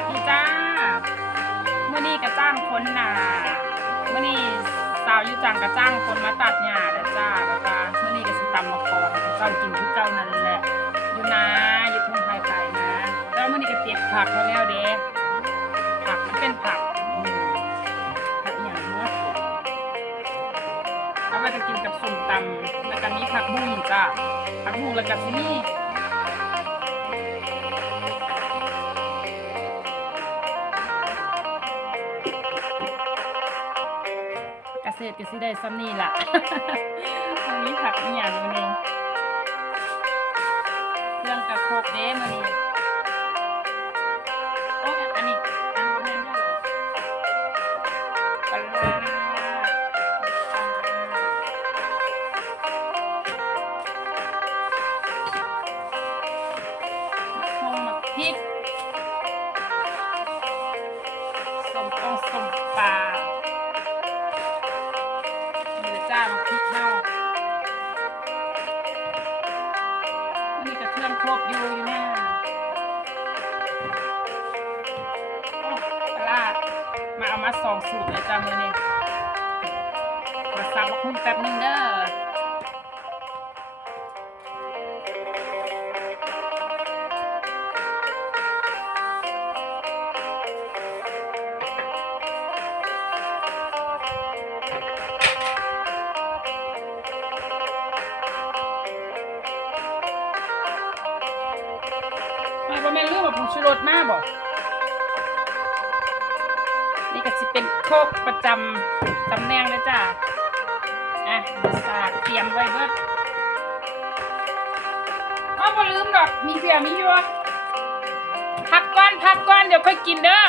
ดอยู่จ้าเมื่อนี้ก็จ้างคนหน่ะเมื่อนี้สาวยู่จังก็จ้างคนมาตัดหญ้าเด้อจ้าแล้วก็เมื่อนี้ก็สิตำมะกอกให้เจ้ากินคือเก่านั่นแหละ อยู่นะอยู่ทุ่งไทยไปนะ แล้วเมื่อนี้ก็เก็บผักมาแล้วเด้ผักที่เป็นผักผักอหย่างเนาะเอาไว้จะกินกับส้มตำแล้วก็มีผักบุ้งจ้าผักบุ้งแล้วก็สิมี ได้ซ้ำนี่ล่ะอันนี้ผักอีหยังมื้อนี้เรื่องกระโคกเด้มื้อนี้โอ้ยอันนี้อันนี้แม่นเด้อปลาร้าหอมบักพริกส้มโองส้ม สองสูตรเลยจ้ามือนี่มาซับมาคุ้มแป๊บนึงเด้อไม่บ่แม่นเรื่องแบบผงชูรสมากบ่ นี่ก็สิเป็นโคกประจำตำแหน่งเลยจ้าอะสากเตรียมไว้เบิดอ้าวบ่ลืมดอก มีเสียมีอยู่พักก่อนพักก่อนเดี๋ยวค่อยกินเด้อ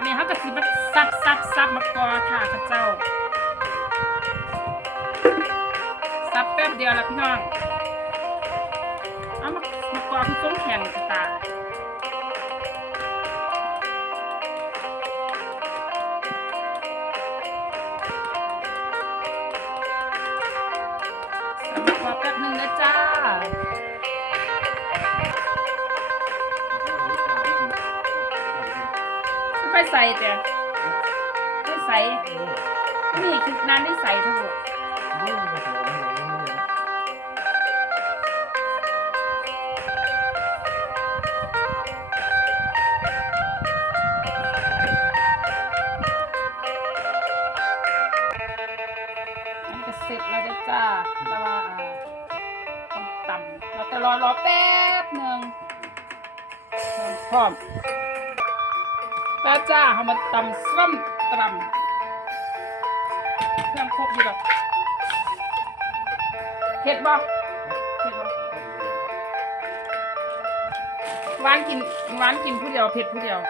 นนี้เขาก็สิมาซับซับซับมากอถ่าข้าเจ้า บเดียวล้วพี่น้อง เอามามากอคือส้มแข็งตาร์ซับมากอแป๊บหนึงนะจ้าไม่ใส่แต่ไม่ใส่นี่คือนานได้ใส่ทั้งหมด ร้อมป้าจ้าเขามาตำส้มตำเครื่องครบอยู่ดอกเผ็ดบ่เผ็ดบ่หวานกินหวานกินผู้เดียวเผ็ดผู้เดียว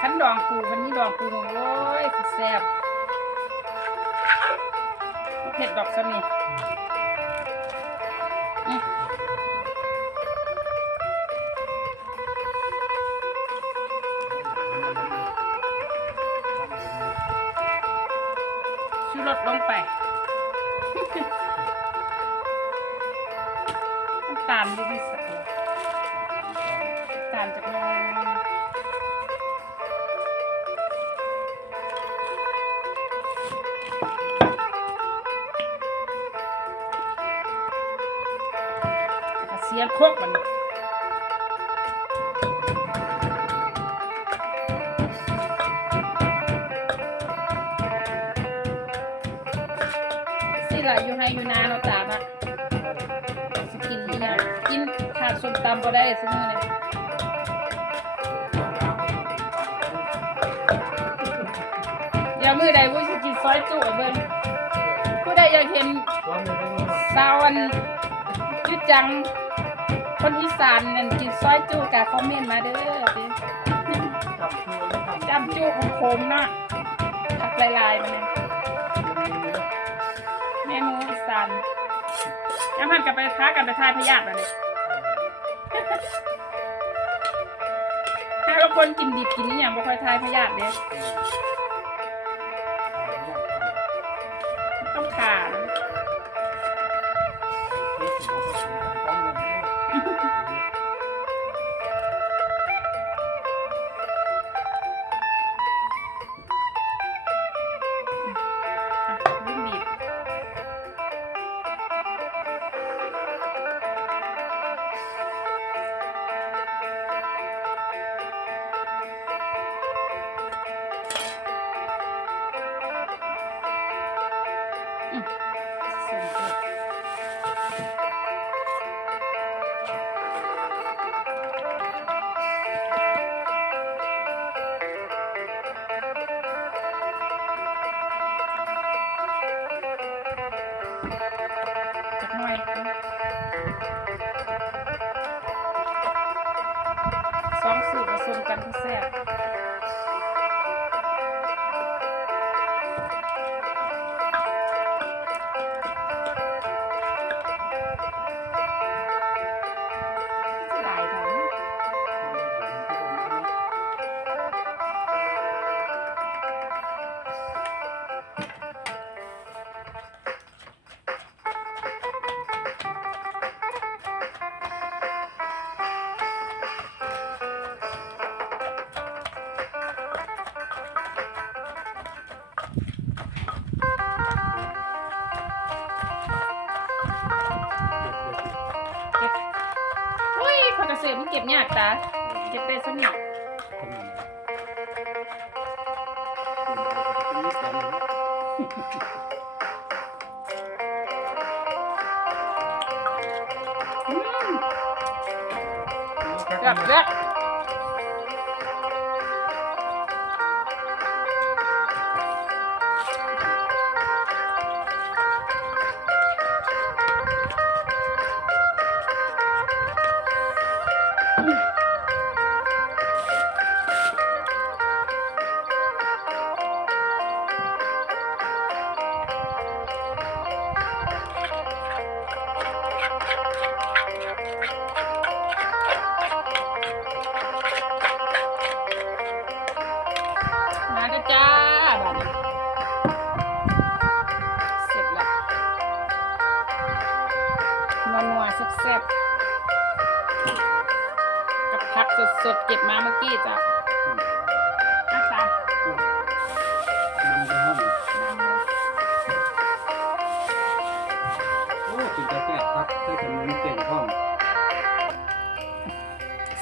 ขันดองปูวันนี้ดองปูโอ้ยแซ่บเผ็ดดอกสมีอื น้ำตาลไม่พี่ใส่น้ำตาลจากน้อยแล้วก็เสียโคกมัน ล่ะอยู่ให้อยู่นาเราตามอะสิกินอีหยังกินขาดส้มตำบ่ได้ซุมื้อนี้เดี๋ยวมื้อใดวุ้สิกินซอยจุให้เบิ่งผู้ใดอยากเห็นสาวอันยุดจังคนอีสานนั่นกินซอยจุกะคอมเมนต์มาเด้อจำจุของโคมๆนะผักลายๆมาเนี่ย นูอีสานยังพันกลับไปท้ากันไปทายพยาธิมาเลยถ้าแล้วคนกินดิบกินนี่อย่างบ่ค่อยทายพยาธิเด้ต้องขาน กกระเสียมันเก็บยากตาเก็บได้สนิทอืมเกือบ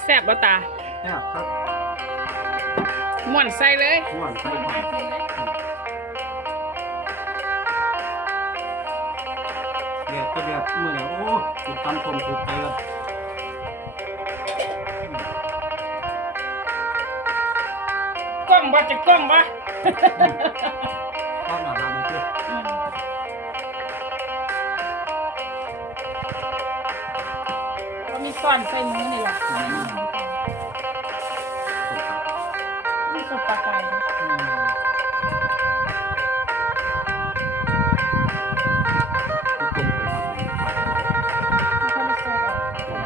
แซ่บบ่ตาแซ่บพักม่วนใส่เลยม่วนใส่ห้องเดือดก็เดือดเมื่อไหร่โอ้กินตำคมถูกใจเลยกล้องบ่จะกล้องบ่ ก็มีซ่อนใส่มือนี่แหละสมครับมีสดปลาไก่นะอืมที่ต้มไปครับไม่ค่อยได้ส่งออกต้ม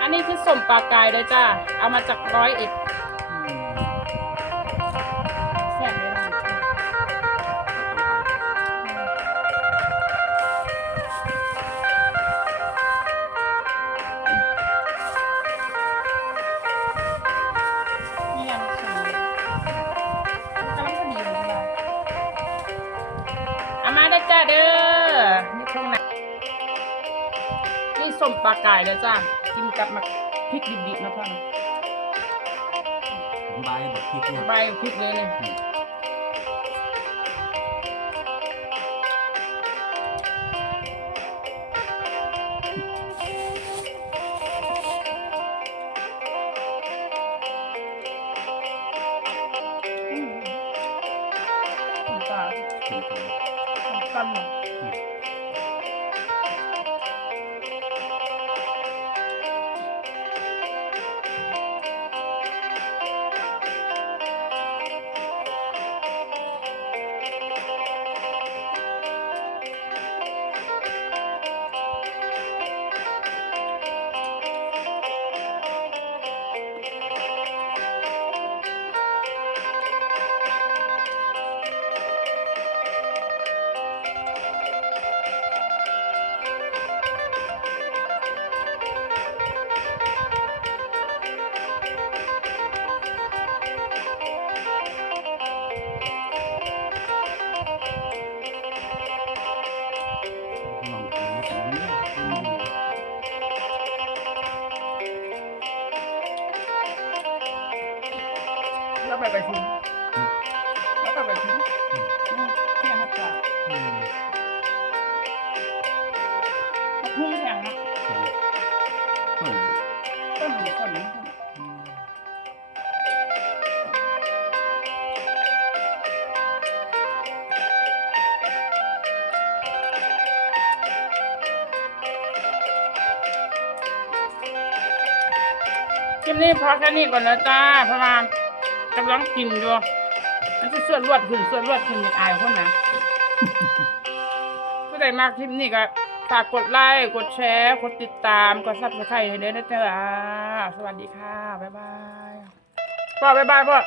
อันนี้คือส้มปลากายเลยจ้า เอามาจากร้อยเอ็ด เลยจ้ากินกับมาพริกดิบๆนะพ่อนะผมใบแบบพริกเนี่ยใบพริกเลยเลยอืมน้ำตาลถูกต้องน้ำตา หุ้งแข็งนะต้นต้นหอต้นนี้อืมคลิปนี้พอแค่นี้ก่อนแล้วจ้าเพราะว่ากำลังกินอยู่มันจะส่วนรวดขึ้นส่วนรวดขึ้นอีกอายคนนะผู้ใดมากคลิปนี้ก็ ฝากกดไลค์กดแชร์กดติดตามกดซับสไครต์ให้เด้อนะจ๊ะสวัสดีค่ะ บ๊ายบายพ่อบ๊ายบายพ่อ